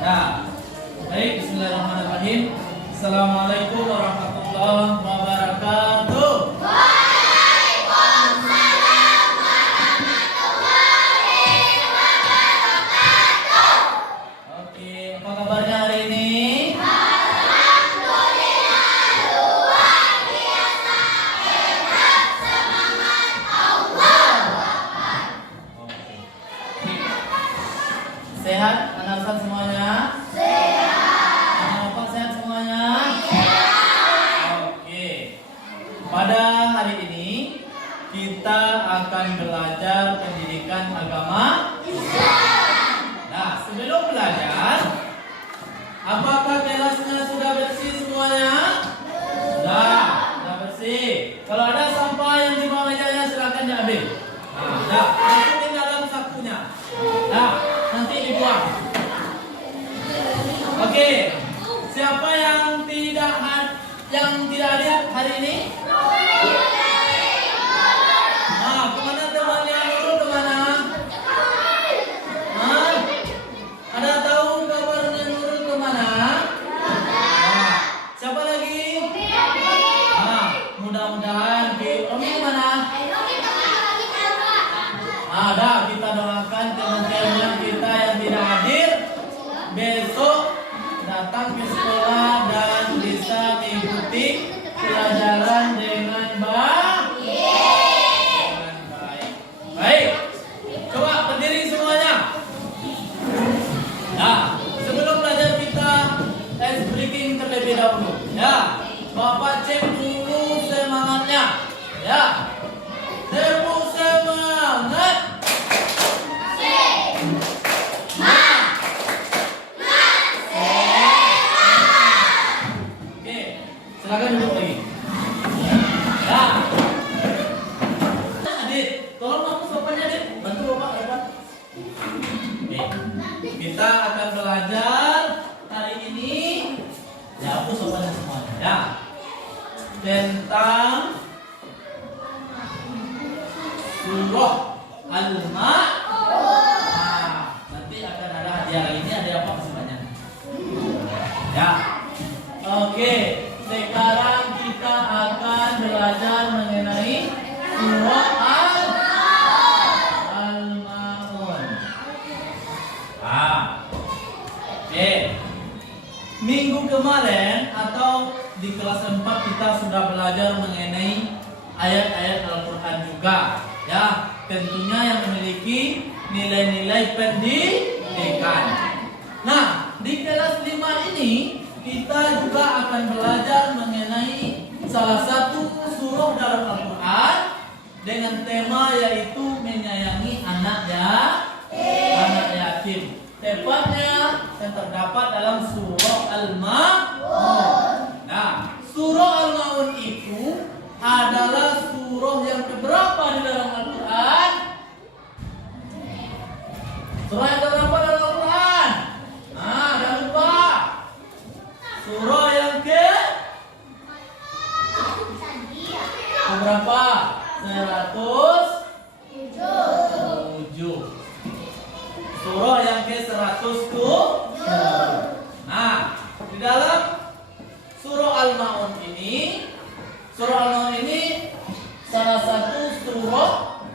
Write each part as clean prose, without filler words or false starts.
Nah, baik, bismillahirrahmanirrahim. Assalamualaikum warahmatullahi wabarakatuh. Waalaikumsalam warahmatullahi wabarakatuh. Oke, apa kabarnya hari ini? Alhamdulillah luar biasa, hebat, semangat, Allahu Akbar. Oke. Sehat anak Ustaz semuanya? Sehat. Anak sehat semuanya? Sehat. Oke. Pada hari ini kita akan belajar pendidikan agama Islam. Nah, sebelum belajar, apakah kelasnya sudah bersih semuanya? Sudah bersih. Kalau ada sampah yang di bawah mejanya silakan diambil. Nah, masukin dalam sakunya. Nah, nanti dibuang. Oke. Siapa yang tidak hadir hari ini? Nah, kemana temannya Nurul kemana? Hah? Ada tahu kabarnya Nurul kemana? Nah, siapa lagi? Nah, mudah-mudahan Omi mana? Ada, kita doakan teman-teman kita yang tidak hadir besok datang ke sekolah dan bisa mengikuti pelajaran dengan baik. Baik. Coba berdiri semuanya. Nah, sebelum belajar kita ice breaking terlebih dahulu. Ya, Bapak cek dulu semangatnya. Ya, tepuk semangat. Oke, silakan duduk lagi. Ya. Adit, tolong kamu sopannya Adit. Bantu Bapak dapat. Oke. Kita akan belajar hari ini. Ya, aku sopannya semuanya. Ya. Tentang surah Al-Ma'un. Nah, nanti akan ada hadiah lagi. Ini ada apa masih banyak. Ya. Oke, sekarang kita akan belajar mengenai surah Al-Ma'un. Oke. Minggu kemarin atau di kelas 4 kita sudah belajar mengenai ayat-ayat Al-Quran juga. Ya, tentunya yang memiliki nilai-nilai pendidikan. Nah, di kelas 5 ini kita juga akan belajar mengenai salah satu surah dalam Al-Quran dengan tema yaitu menyayangi anak yatim. Tepatnya yang terdapat dalam surah Al-Ma'un. Nah, surah Al-Ma'un itu adalah surah yang keberapa di dalam Al-Quran? Surah yang keberapa dalam Al-Quran? Nah, jangan lupa. Surah yang berapa? 107. Surah yang ke-107. Nah, di dalam surah Al-Ma'un ini, salah satu surah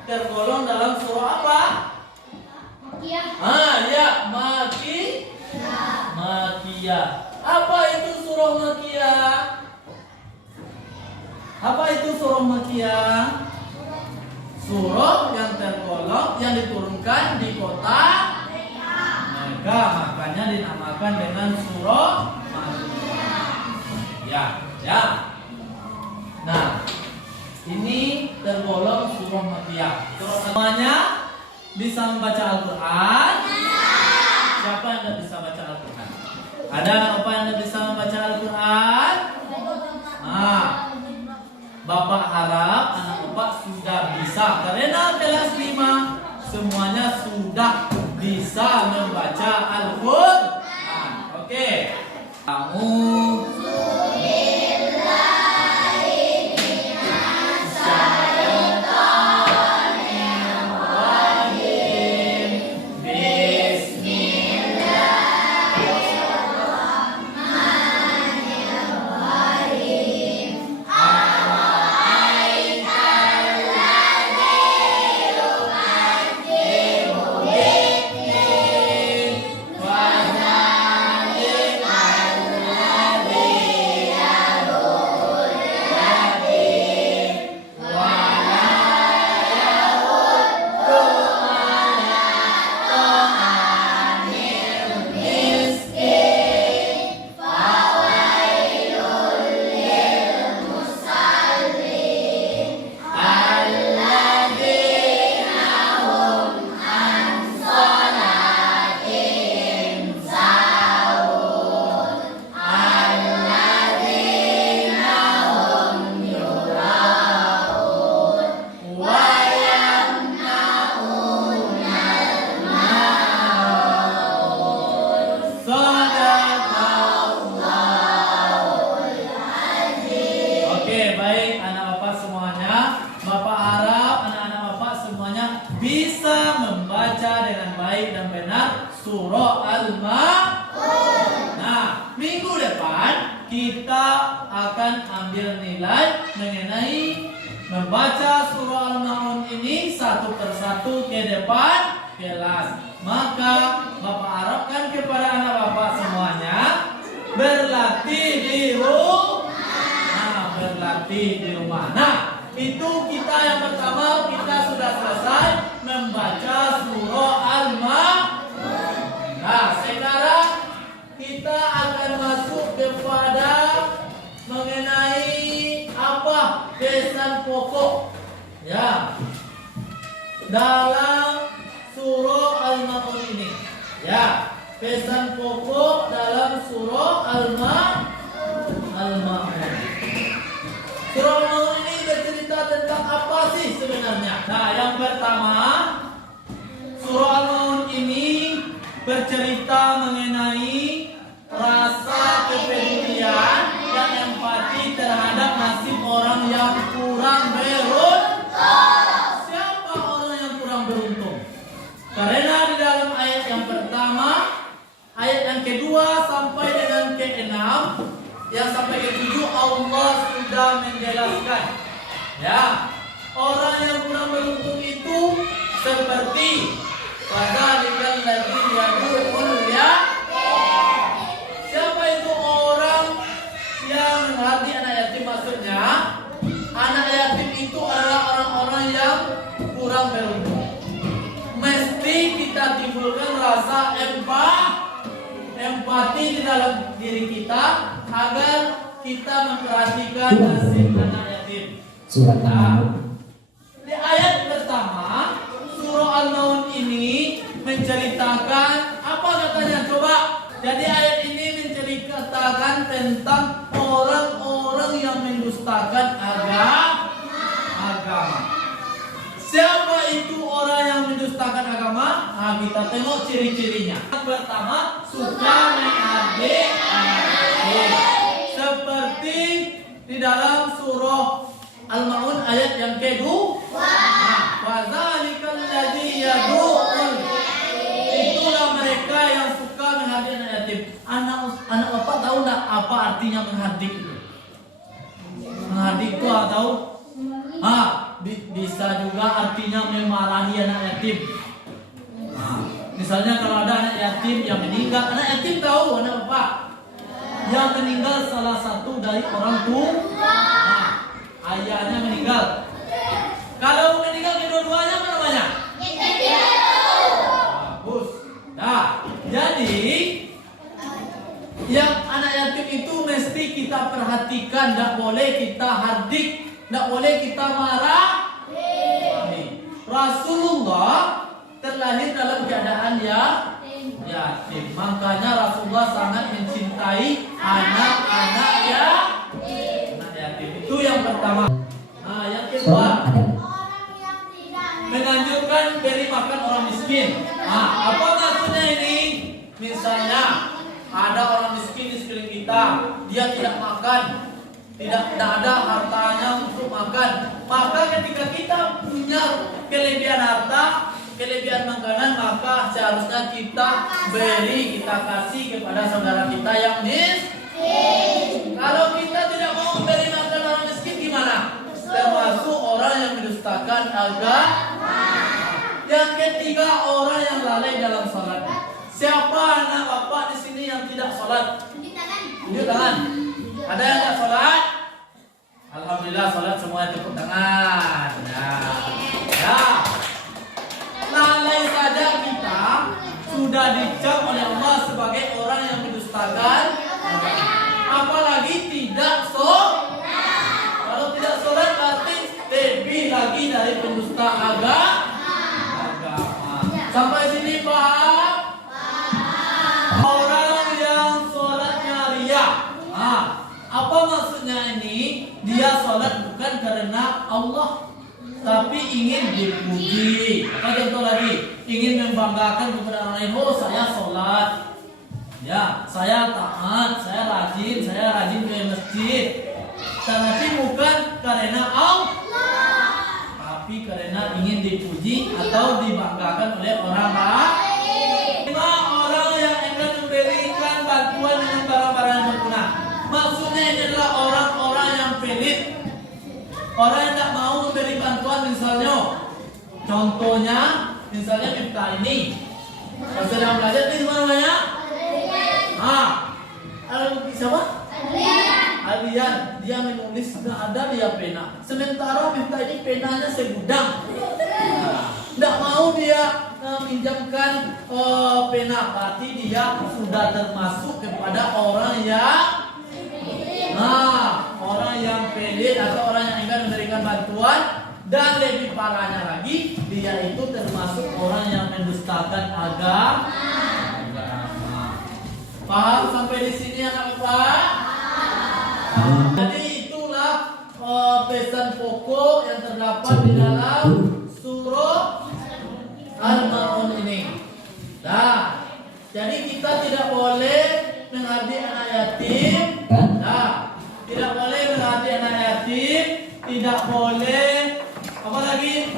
tergolong dalam surah apa? Ya, Makiyah. Apa itu surah Makiyah? Surah yang tergolong yang diturunkan di kota Mekah, makanya dinamakan dengan surah Makiyah. Ya. Nah, ini tergolong surah Makiyah. Semuanya bisa membaca Al-Quran? Siapa yang tidak bisa baca Al-Quran? Ada anak bapak yang tidak bisa membaca Al-Quran? Bapak harap anak bapak sudah bisa, karena kelas 5 semuanya sudah bisa membaca Al-Quran. Oke. Kamu Bismillah. bisa membaca dengan baik dan benar surah Al-Ma'un. Nah, minggu depan kita akan ambil nilai mengenai membaca surah Al-Ma'un ini satu persatu ke depan kelas. Maka Bapak harapkan kepada anak Bapak semuanya berlatih di rumah. Nah, berlatih di rumah. Nah, itu kita yang pertama kita sudah selesai membaca surah Al-Ma'un. Nah, sekarang kita akan masuk kepada mengenai apa pesan pokok ya dalam surah Al-Ma'un ini. Ya, pesan pokok dalam surah Al-Ma'un. Surah Al-Ma'un ini bercerita tentang apa sih sebenarnya? Nah, yang pertama, surah Al-Ma'un ini bercerita mengenai rasa kepedulian dan empati terhadap nasib orang yang kurang beruntung. Siapa orang yang kurang beruntung? Karena di dalam ayat yang pertama, ayat yang kedua sampai dengan ke-6, yang sampai ke-7 Allah sudah menjelaskan. Ya, orang yang kurang beruntung itu seperti fadzalikal ladzi yad'ul yatim. Siapa itu orang yang menghati anak yatim? Maksudnya anak yatim itu adalah orang-orang yang kurang beruntung. Mesti kita timbulkan rasa empati di dalam diri kita agar kita memperhatikan nasib anak yatim. Surat Al-Ma'un. Di ayat pertama surah Al-Ma'un ini menceritakan apa katanya? Coba. Jadi ayat ini menceritakan tentang orang-orang yang mendustakan agama. Siapa itu orang yang mendustakan agama? Nah, kita tengok ciri-cirinya. Yang pertama, suka mengadik-adik. Seperti di dalam surah Al-Ma'un ayat yang kedua. Fadzalikal ladzi yad'ul. Itulah mereka yang suka menghardik anak yatim. Anak Bapak tahu enggak apa artinya menghardik itu? Menghardik itu tahu? Bisa juga artinya memarahi anak yatim. Misalnya kalau ada anak yatim yang meninggal, anak yatim tahu anak Bapak yang meninggal salah satu dari orang tua. Ayahnya meninggal. Kalau meninggal kedua-duanya apa namanya? Bagus. Nah, jadi yang anak yatim itu mesti kita perhatikan, tidak boleh kita hardik, tidak boleh kita marah. Rasulullah terlahir dalam keadaan yatim. Makanya Rasulullah sangat mencintai anak-anak yatim. Itu yang pertama. Nah, yang kedua, menganjurkan beri makan orang miskin. Apa maksudnya ini? Misalnya ada orang miskin di sekeliling kita, dia tidak makan, tidak ada hartanya untuk makan. Maka ketika kita punya kelebihan harta, kelebihan makanan, maka seharusnya kita beri, kita kasih kepada saudara kita yang miskin. Kalau kita tidak mau memberi makan orang miskin, gimana? Termasuk orang yang mendustakan agama. Yang ketiga, orang yang lalai dalam salat. Siapa anak Bapak di sini yang tidak salat? Tunjuk tangan. Ada yang tidak salat? Alhamdulillah, salat semua, tepuk tangan. Ya. Lalai saja kita sudah dicap oleh Allah sebagai orang yang mendustakan. Apalagi tidak salat. Kalau tidak salat berarti lebih lagi dari pendusta agama. Sampai sini paham? Orang yang salatnya riya. Apa maksudnya ini? Dia salat bukan karena Allah, tapi ingin dipuji. Apa contoh lagi? Ingin membanggakan kepada orang lain. Oh, saya salat. Ya, saya taat, saya rajin ke masjid. Tapi bukan karena Allah. tapi karena ingin dipuji atau dibanggakan oleh orang lain. 5 orang yang enggan memberikan bantuan dengan barang-barang yang berguna. Maksudnya ini adalah orang-orang yang pelit, orang yang tak mau memberi bantuan. Misalnya, contohnya, misalnya kita ini sedang belajar di mana namanya? Siapa? Adrian, dia menulis nggak ada dia pena. Sementara Miftah ini penanya segudang. Nggak mau dia minjamkan pena, berarti dia sudah termasuk kepada orang yang pelit atau orang yang enggan memberikan bantuan. Dan lebih parahnya lagi, dia itu termasuk orang yang mendustakan agama. Paham sampai di sini anak-anak? Jadi itulah pesan pokok yang terdapat di dalam surah Al-Maun ini. Nah, jadi kita tidak boleh mengabdi anak yatim. Nah, tidak boleh mengabdi anak yatim. Tidak boleh apa lagi?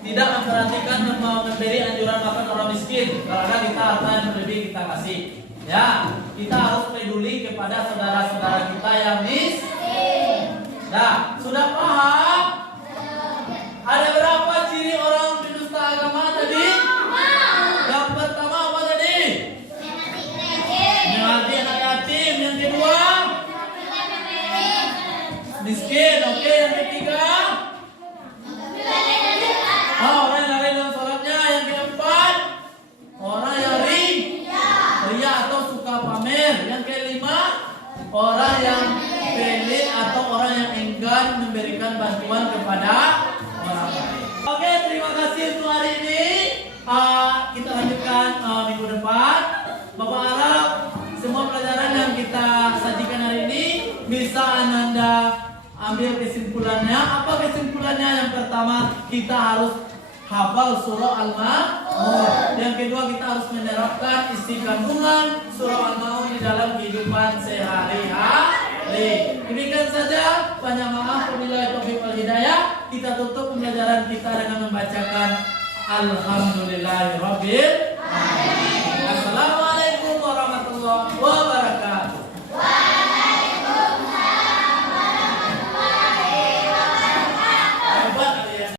Tidak memperhatikan memberi anjuran makan orang miskin. Karena kita harta yang berlebih kita kasih. Ya, kita harus peduli kepada saudara-saudara kita yang miskin. Nah, sudah paham? Ada berapa ciri orang pendusta agama tadi? Yang pertama apa tadi? Mengabdi anak yatim. Yang kedua? Miskin. Oke, yang ketiga? Orang yang lalai dalam sholatnya. Yang keempat? Orang yang ria atau suka pamer. Yang kelima, orang yang pelit atau orang yang enggan memberikan bantuan kepada orang lain. Oke, terima kasih untuk hari ini. Kita lanjutkan minggu depan. Bapak harap semua pelajaran yang kita sajikan hari ini bisa Anda ambil kesimpulannya. Apa kesimpulannya? Yang pertama, kita harus hafal surah Al-Maun. Yang kedua, kita harus menerapkan isi kandungan surah Al-Maun di dalam kehidupan sehari-hari. Demikian saja. Banyak maaf apabila taufiq wal hidayah. Kita tutup pembelajaran kita dengan membacakan Alhamdulillahirabbil alamin. Assalamualaikum warahmatullahi wabarakatuh.